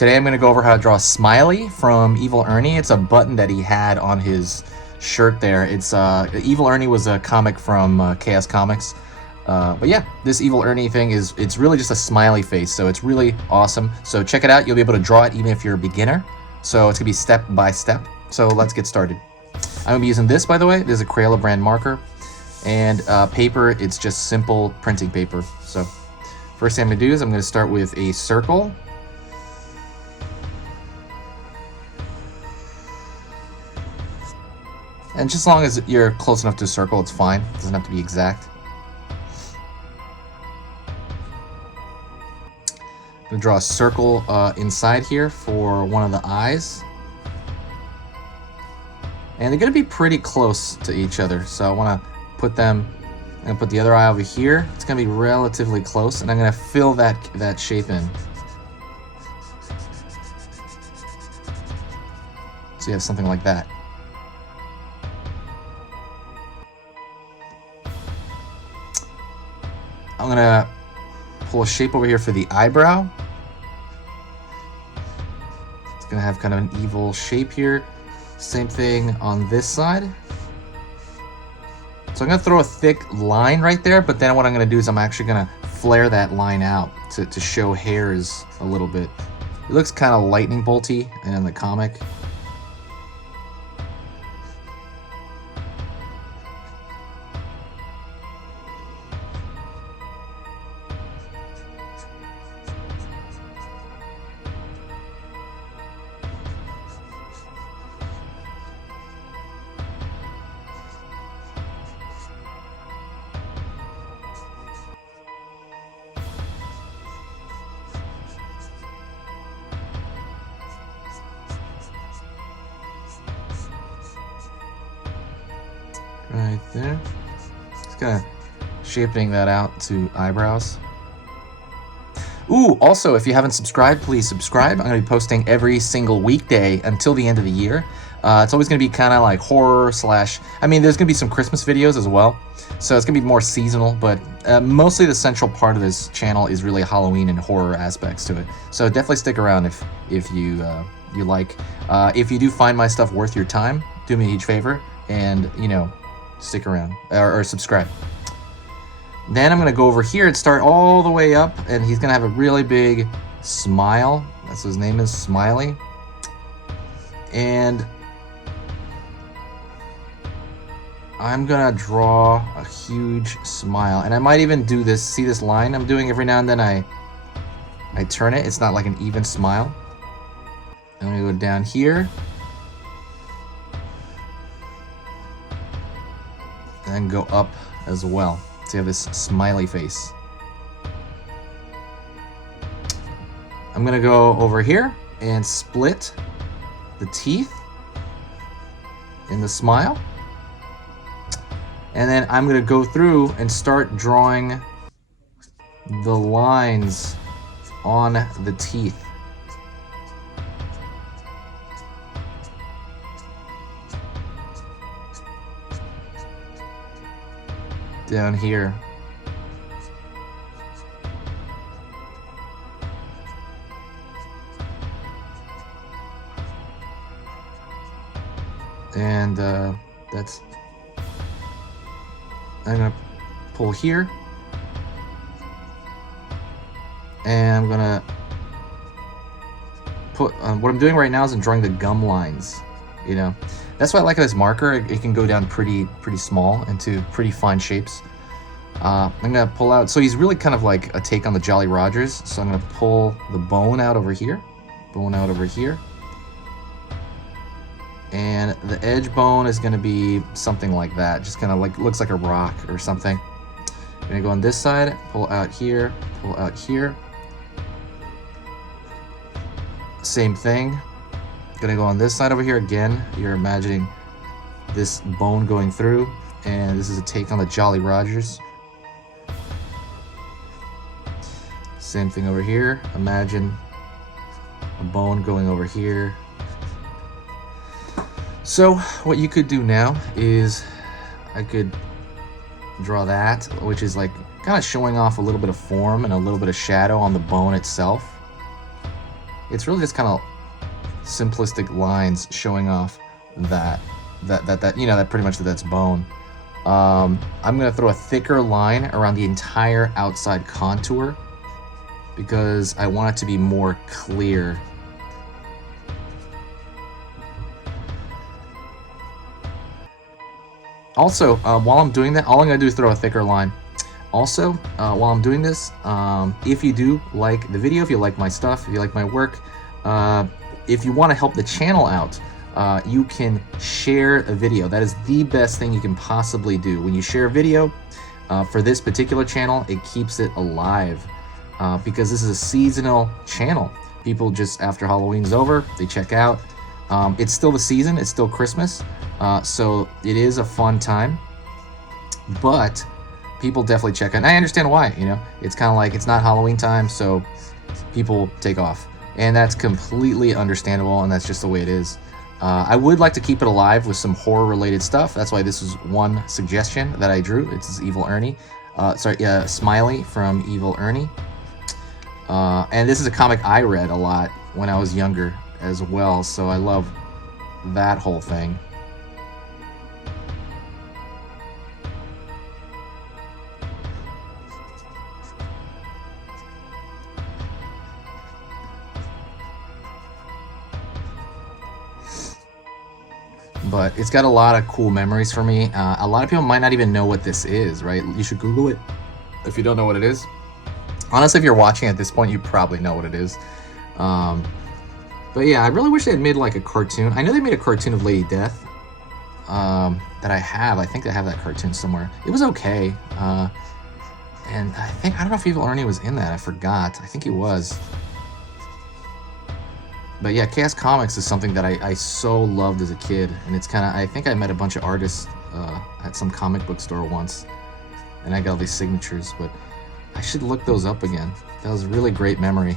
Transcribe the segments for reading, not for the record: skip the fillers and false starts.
Today I'm going to go over how to draw Smiley from Evil Ernie. It's a button that he had on his shirt there. It's Evil Ernie was a comic from Chaos Comics. But yeah, this Evil Ernie thing it's really just a smiley face, so it's really awesome. So check it out. You'll be able to draw it even if you're a beginner. So it's going to be step by step. So let's get started. I'm going to be using this, by the way. This is a Crayola brand marker. And paper, it's just simple printing paper. So first thing I'm going to do is I'm going to start with a circle. And just as long as you're close enough to a circle, it's fine. It doesn't have to be exact. I'm going to draw a circle inside here for one of the eyes. And they're going to be pretty close to each other. So I want to put them, I'm going to put the other eye over here. It's going to be relatively close, and I'm going to fill that shape in. So you have something like that. I'm going to pull a shape over here for the eyebrow. It's going to have kind of an evil shape here. Same thing on this side. So I'm going to throw a thick line right there, but then what I'm going to do is I'm actually going to flare that line out to show hairs a little bit. It looks kind of lightning bolty in the comic. Right there. Just kind of shaping that out to eyebrows. Ooh, also, if you haven't subscribed, please subscribe. I'm going to be posting every single weekday until the end of the year. It's always going to be kind of like horror slash... I mean, there's going to be some Christmas videos as well. So it's going to be more seasonal, but mostly the central part of this channel is really Halloween and horror aspects to it. So definitely stick around if you like. If you do find my stuff worth your time, do me a huge favor and, you know, stick around or subscribe. Then I'm going to go over here and start all the way up, and he's going to have a really big smile. That's his name is Smiley. And I'm going to draw a huge smile. And I might even do this, see this line I'm doing every now and then I turn it. It's not like an even smile. I'm going to go down here. And go up as well. So you have this smiley face. I'm gonna go over here and split the teeth in the smile. And then I'm gonna go through and start drawing the lines on the teeth. Down here. And that's... I'm gonna pull here. And I'm gonna put... what I'm doing right now is I'm drawing the gum lines, you know. That's why I like this marker. It can go down pretty small into pretty fine shapes. I'm gonna pull out, so he's really kind of like a take on the Jolly Rogers. So I'm gonna pull the bone out over here, and the edge bone is gonna be something like that. Just kind of like looks like a rock or something. I'm gonna go on this side, pull out here, pull out here. Same thing. Gonna go on this side over here again. You're imagining this bone going through, and this is a take on the Jolly Rogers. Same thing over here. Imagine a bone going over here. So what you could do now is I could draw that, which is like kind of showing off a little bit of form and a little bit of shadow on the bone itself. it's really just kind of simplistic lines showing off that you know, that pretty much that's bone. I'm gonna throw a thicker line around the entire outside contour because I want it to be more clear. Also, while I'm doing that, all I'm gonna do is throw a thicker line. Also, while I'm doing this, if you do like the video, if you like my stuff, if you like my work, if you want to help the channel out, you can share a video. That is the best thing you can possibly do. When you share a video for this particular channel, it keeps it alive because this is a seasonal channel. People just, after Halloween's over, they check out. It's still the season, it's still Christmas, so it is a fun time, but people definitely check out. And I understand why, you know, it's kind of like it's not Halloween time, so people take off. And that's completely understandable, and that's just the way it is. I would like to keep it alive with some horror-related stuff. That's why this is one suggestion that I drew. It's Evil Ernie. Smiley from Evil Ernie. And this is a comic I read a lot when I was younger as well, so I love that whole thing. But it's got a lot of cool memories for me. A lot of people might not even know what this is, right? You should Google it if you don't know what it is. Honestly, if you're watching at this point, you probably know what it is. But yeah, I really wish they had made like a cartoon. I know they made a cartoon of Lady Death that I have. I think I have that cartoon somewhere. It was okay. And I don't know if Evil Ernie was in that. I forgot. I think he was. But yeah, Chaos Comics is something that I so loved as a kid, and it's kind of, I think I met a bunch of artists at some comic book store once, and I got all these signatures, but I should look those up again. That was a really great memory.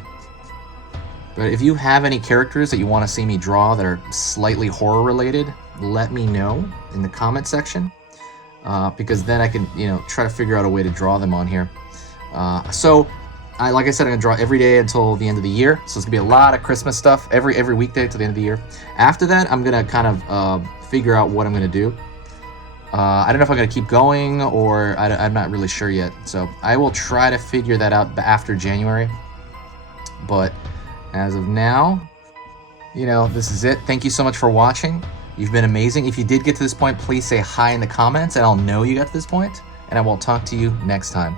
But if you have any characters that you want to see me draw that are slightly horror related, let me know in the comment section, because then I can, you know, try to figure out a way to draw them on here. Like I said, I'm gonna draw every day until the end of the year. So it's gonna be a lot of Christmas stuff every weekday till the end of the year. After that, I'm gonna kind of figure out what I'm gonna do. I don't know if I'm gonna keep going or I'm not really sure yet. So I will try to figure that out after January. But as of now, you know, this is it. Thank you so much for watching. You've been amazing. If you did get to this point, please say hi in the comments and I'll know you got to this point, and I will talk to you next time.